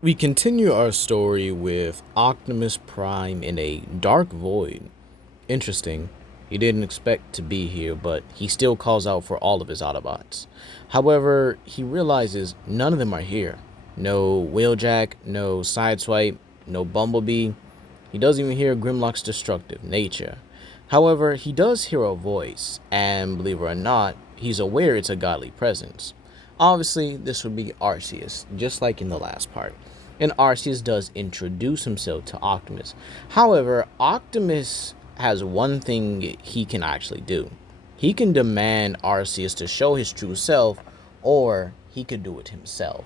We continue our story with Optimus Prime in a dark void. Interesting. He didn't expect to be here, but he still calls out for all of his Autobots. However, he realizes none of them are here. No Wheeljack, no Sideswipe, no Bumblebee. He doesn't even hear Grimlock's destructive nature. However, he does hear a voice, and believe it or not, he's aware it's a godly presence. Obviously, this would be Arceus, just like in the last part. And Arceus does introduce himself to Optimus. However, Optimus has one thing he can actually do. He can demand Arceus to show his true self, or he could do it himself.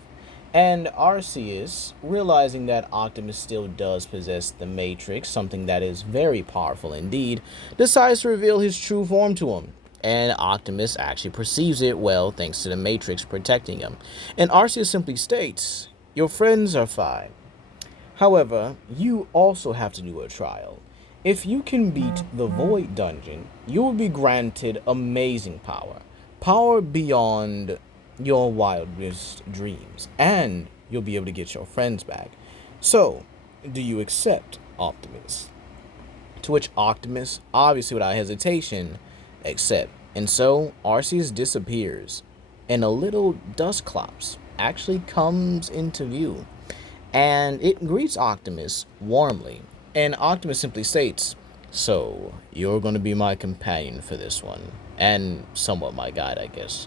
And Arceus, realizing that Optimus still does possess the Matrix, something that is very powerful indeed, decides to reveal his true form to him. And Optimus actually perceives it well thanks to the Matrix protecting him. And Arceus simply states, "Your friends are fine. However, you also have to do a trial. If you can beat the Void Dungeon, you will be granted amazing power. Power beyond your wildest dreams. And you'll be able to get your friends back. So, do you accept, Optimus?" To which Optimus, obviously without hesitation, accepts. And so, Arceus disappears. And a little dust clops actually comes into view and it greets Optimus warmly. And Optimus simply states, "So, you're going to be my companion for this one, and somewhat my guide, I guess.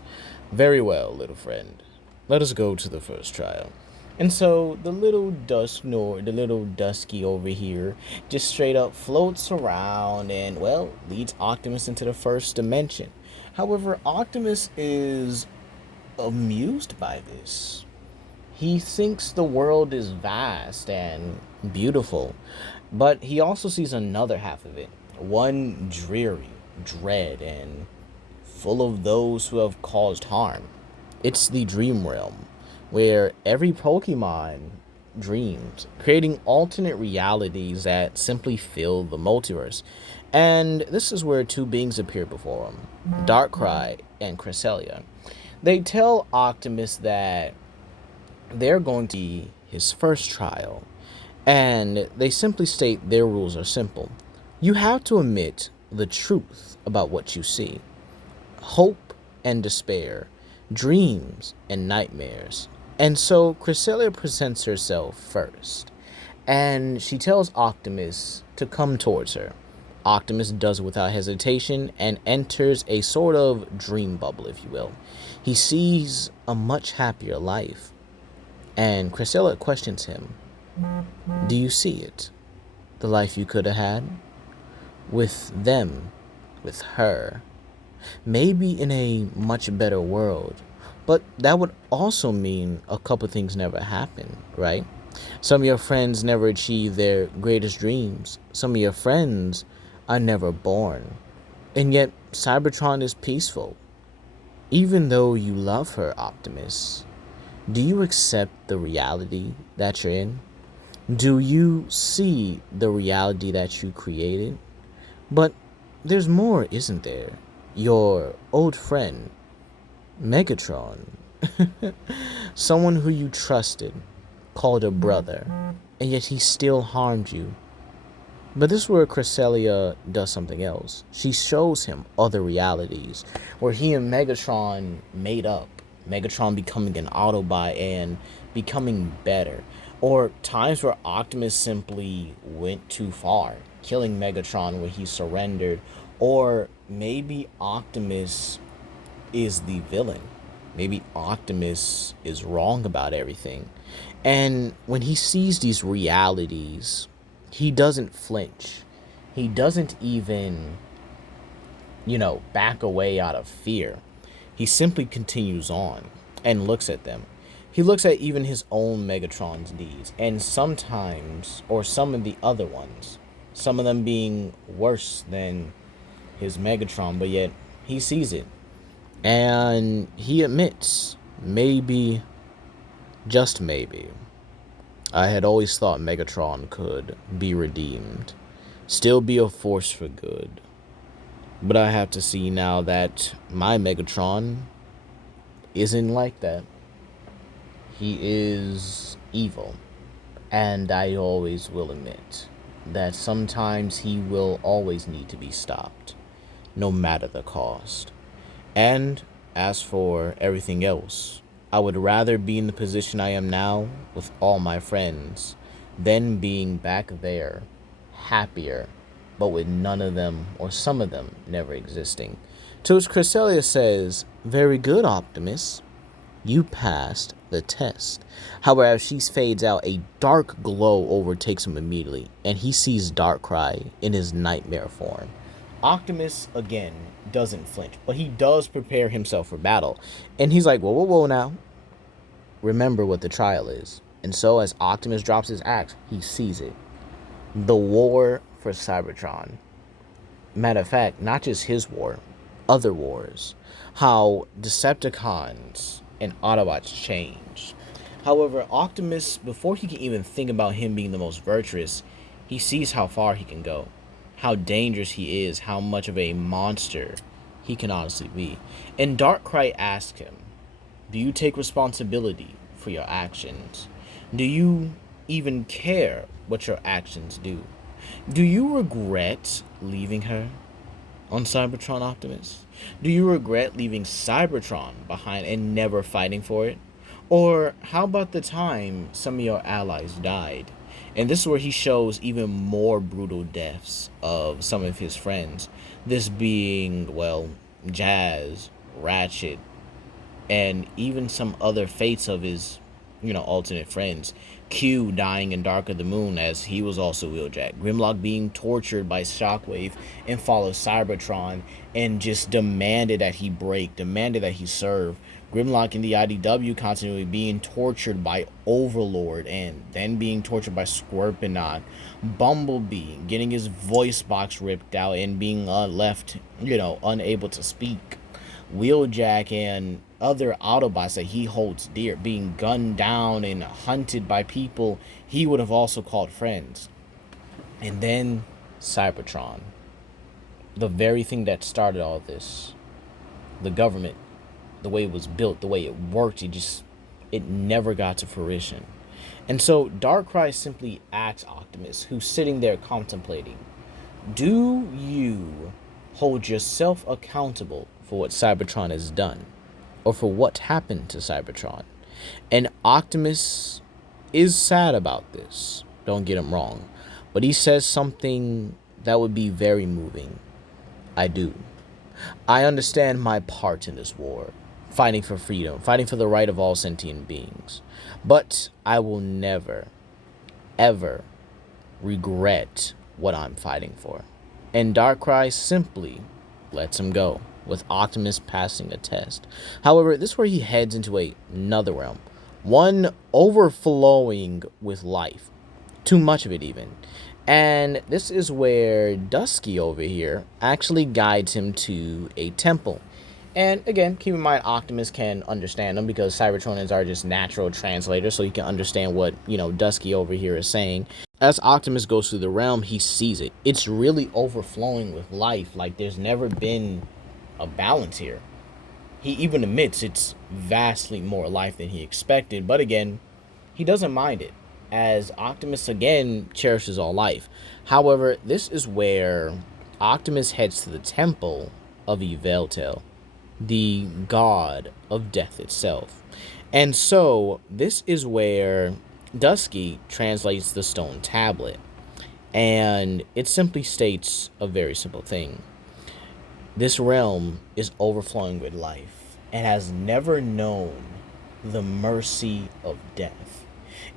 Very well, little friend. Let us go to the first trial." And so the little dusky over here, just straight up floats around and, well, leads Optimus into the first dimension. However, Optimus is amused by this. He thinks the world is vast and beautiful, but he also sees another half of it, one dreary, dread, and full of those who have caused harm. It's the dream realm, where every Pokemon dreams, creating alternate realities that simply fill the multiverse. And this is where two beings appear before him, Darkrai and Cresselia. They tell Optimus that they're going to be his first trial, and they simply state their rules are simple. You have to admit the truth about what you see, hope and despair, dreams and nightmares. And so Cresselia presents herself first, and she tells Optimus to come towards her. Optimus does it without hesitation and enters a sort of dream bubble, if you will. He sees a much happier life, and Cresselia questions him, "Do you see it? The life you could have had? With them, with her. Maybe in a much better world. But that would also mean a couple things never happen, right? Some of your friends never achieve their greatest dreams. Some of your friends are never born. And yet, Cybertron is peaceful. Even though you love her, Optimus, do you accept the reality that you're in? Do you see the reality that you created? But there's more, isn't there? Your old friend, Megatron. Someone who you trusted, called a brother, and yet he still harmed you. But this is where Cresselia does something else. She shows him other realities where he and Megatron made up. Megatron becoming an Autobot and becoming better. Or times where Optimus simply went too far, killing Megatron where he surrendered. Or maybe Optimus is the villain. Maybe Optimus is wrong about everything. And when he sees these realities, he doesn't flinch. He doesn't even, back away out of fear. He simply continues on and looks at them. He looks at even his own Megatron's deeds, and sometimes, or some of the other ones, some of them being worse than his Megatron, but yet he sees it. And he admits, maybe, just maybe, I had always thought Megatron could be redeemed, still be a force for good. But I have to see now that my Megatron isn't like that. He is evil. And I always will admit that sometimes he will always need to be stopped, no matter the cost. And as for everything else, I would rather be in the position I am now with all my friends than being back there, happier, but with none of them or some of them never existing. To which Cresselia says, "Very good, Optimus. You passed the test." However, as she fades out, a dark glow overtakes him immediately, and he sees Darkrai in his nightmare form. Optimus, again, doesn't flinch, but he does prepare himself for battle. And he's like, whoa, whoa, whoa now. Remember what the trial is. And so as Optimus drops his axe, he sees it. The war for Cybertron. Matter of fact, not just his war, other wars. How Decepticons and Autobots changed. However, Optimus, before he can even think about him being the most virtuous, he sees how far he can go, how dangerous he is, how much of a monster he can honestly be. And Darkrai asks him, do you take responsibility for your actions? Do you even care what your actions do? Do you regret leaving her on Cybertron, Optimus? Do you regret leaving Cybertron behind and never fighting for it? Or how about the time some of your allies died? And this is where he shows even more brutal deaths of some of his friends. This being, well, Jazz, Ratchet, and even some other fates of his, alternate friends. Q dying in Dark of the Moon as he was also Wheeljack. Grimlock being tortured by Shockwave and follow Cybertron and just demanded that he break, demanded that he serve. Grimlock in the IDW continuity being tortured by Overlord and then being tortured by Scorponok. Bumblebee getting his voice box ripped out and being left, unable to speak. Wheeljack and other Autobots that he holds dear being gunned down and hunted by people he would have also called friends. And then Cybertron, the very thing that started all this, the government, the way it was built, the way it worked, it never got to fruition. And so Darkrai simply asks Optimus, who's sitting there contemplating, do you hold yourself accountable for what Cybertron has done, or for what happened to Cybertron? And Optimus is sad about this, don't get him wrong, but he says something that would be very moving. I do. I understand my part in this war, fighting for freedom, fighting for the right of all sentient beings, but I will never, ever regret what I'm fighting for. And Darkrai simply lets him go, with Optimus passing a test. However, this is where he heads into another realm, one overflowing with life, too much of it even. And this is where Dusky over here actually guides him to a temple. And again, keep in mind, Optimus can understand them because Cybertronians are just natural translators, so you can understand what, Dusky over here is saying. As Optimus goes through the realm, he sees it. It's really overflowing with life. Like, there's never been a balance here. He even admits it's vastly more life than he expected, but again, he doesn't mind it, as Optimus again cherishes all life. However, this is where Optimus heads to the temple of Yveltal, the god of death itself. And so this is where Dusky translates the stone tablet, and it simply states a very simple thing. This realm is overflowing with life and has never known the mercy of death.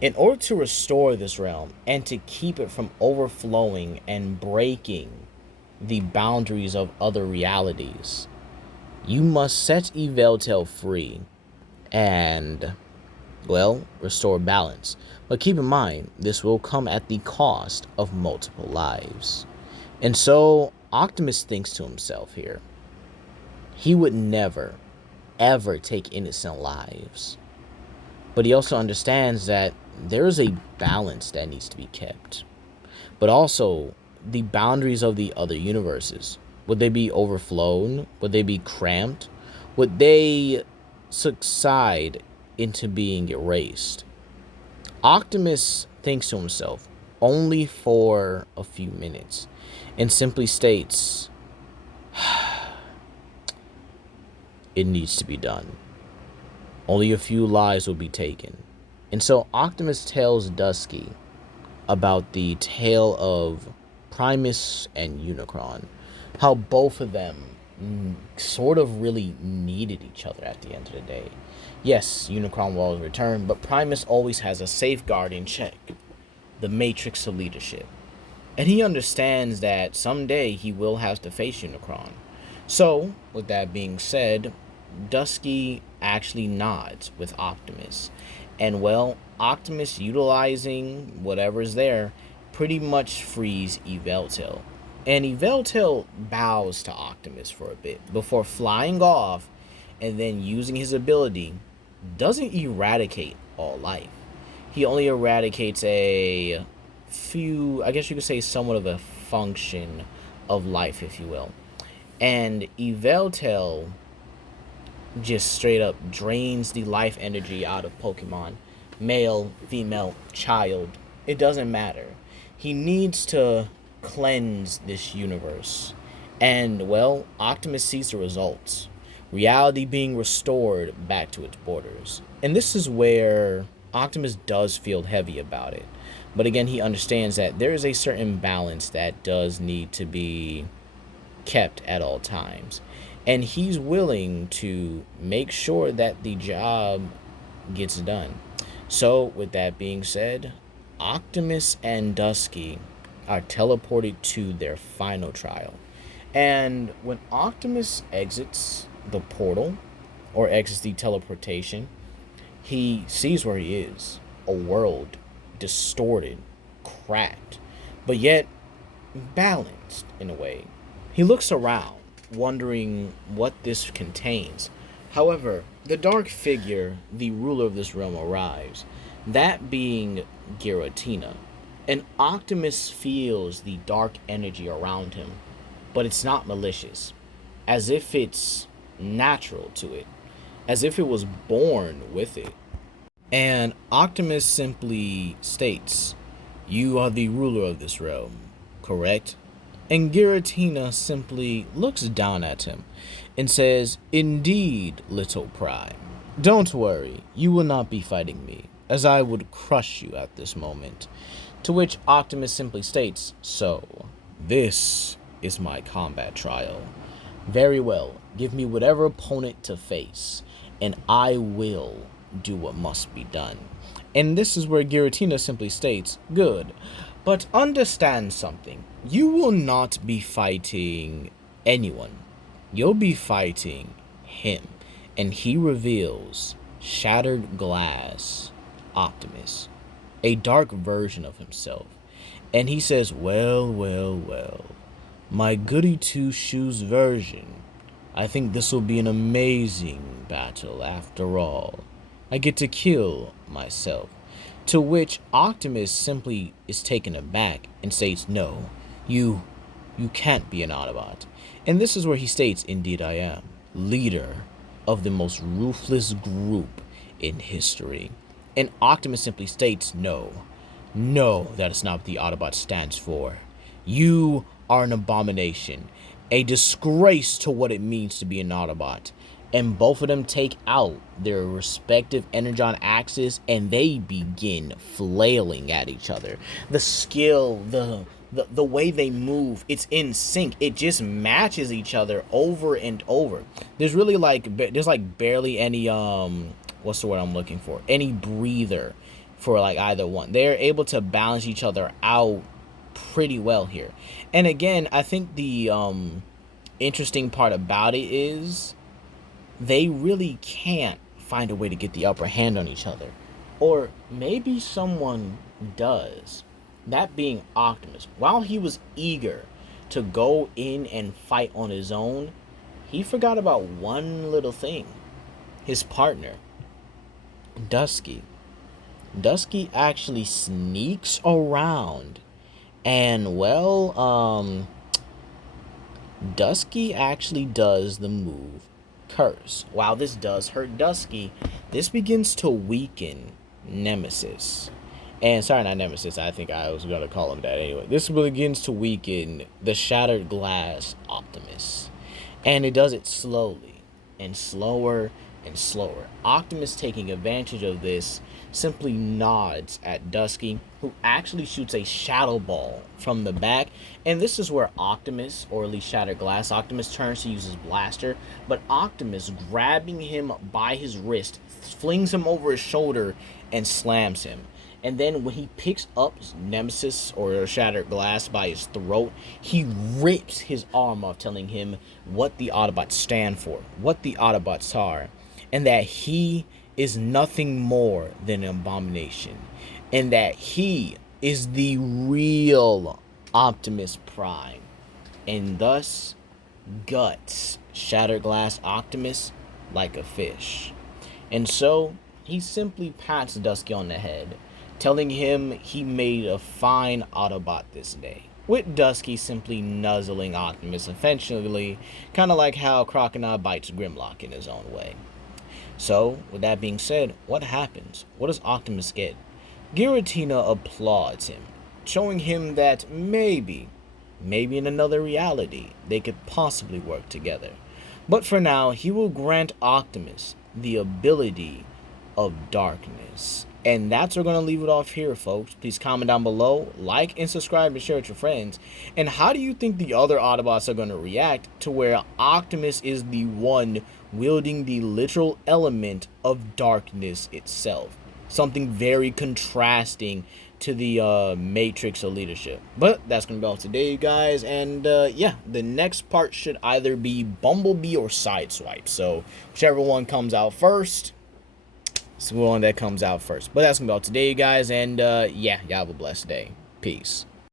In order to restore this realm and to keep it from overflowing and breaking the boundaries of other realities, you must set Yveltal free and, well, restore balance. But keep in mind, this will come at the cost of multiple lives. And so Optimus thinks to himself here, he would never, ever take innocent lives. But he also understands that there is a balance that needs to be kept. But also, the boundaries of the other universes, would they be overflown? Would they be cramped? Would they subside into being erased? Optimus thinks to himself, only for a few minutes, and simply states, it needs to be done. Only a few lives will be taken. And so Optimus tells Dusky about the tale of Primus and Unicron, how both of them sort of really needed each other at the end of the day. Yes, Unicron will always return, but Primus always has a safeguarding check, the matrix of leadership. And he understands that someday he will have to face Unicron. So, with that being said, Dusky actually nods with Optimus. And well, Optimus, utilizing whatever's there, pretty much frees Eveltail. And Eveltail bows to Optimus for a bit before flying off, and then using his ability, doesn't eradicate all life. He only eradicates a few, I guess you could say, somewhat of a function of life, if you will. And Eveltail just straight up drains the life energy out of Pokemon. Male, female, child, it doesn't matter. He needs to cleanse this universe. And, well, Optimus sees the results. Reality being restored back to its borders. And this is where Optimus does feel heavy about it. But again, he understands that there is a certain balance that does need to be kept at all times. And he's willing to make sure that the job gets done. So, with that being said, Optimus and Dusky are teleported to their final trial. And when Optimus exits the portal, or exits the teleportation, he sees where he is. A world distorted, cracked, but yet balanced in a way. He looks around, wondering what this contains. However, the dark figure, the ruler of this realm, arrives, that being Giratina. And Optimus feels the dark energy around him, but it's not malicious, as if it's natural to it, as if it was born with it. And Optimus simply states, "You are the ruler of this realm, correct?" And Giratina simply looks down at him and says, "Indeed, little Prime. Don't worry, you will not be fighting me, as I would crush you at this moment." To which Optimus simply states, "So, this is my combat trial. Very well, give me whatever opponent to face, and I will do what must be done." And this is where Giratina simply states, "Good, but understand something. You will not be fighting anyone. You'll be fighting him." And he reveals Shattered Glass Optimus, a dark version of himself. And he says, "Well, well, well, my goody two-shoes version. I think this will be an amazing battle after all. I get to kill myself." To which Optimus simply is taken aback and states, "No, you can't be an Autobot." And this is where he states, "Indeed I am, leader of the most ruthless group in history." And Optimus simply states, "No, that is not what the Autobot stands for. You are an abomination, a disgrace to what it means to be an Autobot." And both of them take out their respective energon axes, and they begin flailing at each other. The skill, the way they move, it's in sync. It just matches each other over and over. There's really like barely any what's the word I'm looking for? Any breather for like either one. They're able to balance each other out pretty well here. And again, I think the interesting part about it is they really can't find a way to get the upper hand on each other. Or maybe someone does. That being Optimus. While he was eager to go in and fight on his own, he forgot about one little thing. His partner, Dusky. Dusky actually sneaks around. And well, Dusky actually does the move Curse. While this does hurt Dusky, this begins to weaken Nemesis. And sorry, not Nemesis. I think I was gonna call him that anyway. This begins to weaken the Shattered Glass Optimus, and it does it slowly and slower and slower. Optimus, taking advantage of this, simply nods at Dusky, who actually shoots a shadow ball from the back. And this is where Optimus, or at least Shattered Glass Optimus, turns to use his blaster. But Optimus, grabbing him by his wrist, flings him over his shoulder and slams him. And then when he picks up Nemesis, or Shattered Glass, by his throat, he rips his arm off, telling him what the Autobots stand for, what the Autobots are, and that he is nothing more than an abomination, and that he is the real Optimus Prime, and thus guts Shattered Glass Optimus like a fish. And so he simply pats Dusky on the head, telling him he made a fine Autobot this day, with Dusky simply nuzzling Optimus affectionately, kind of like how Crocodile bites Grimlock in his own way. So, with that being said, what happens? What does Optimus get? Giratina applauds him, showing him that maybe in another reality, they could possibly work together. But for now, he will grant Optimus the ability of darkness. And that's where we're going to leave it off here, folks. Please comment down below, like and subscribe and share with your friends. And how do you think the other Autobots are going to react to where Optimus is the one wielding the literal element of darkness itself? Something very contrasting to the matrix of leadership. But that's gonna be all today, guys. And yeah, the next part should either be Bumblebee or Sideswipe, so whichever one comes out first, it's the one that comes out first. But that's gonna be all today, guys. And yeah, y'all have a blessed day. Peace.